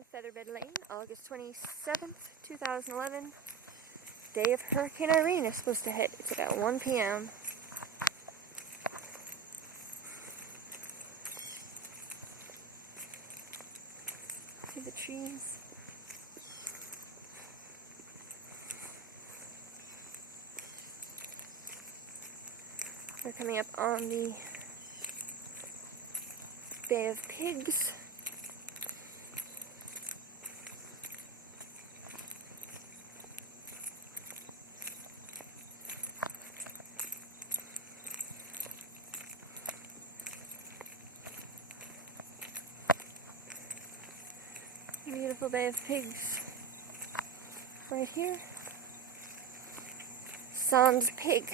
on Featherbed Lane, August 27th, 2011. Day of Hurricane Irene is supposed to hit. It's about 1 p.m. See the trees. We're coming up on the Bay of Pigs. Beautiful Bay of Pigs right here. Sans Pig.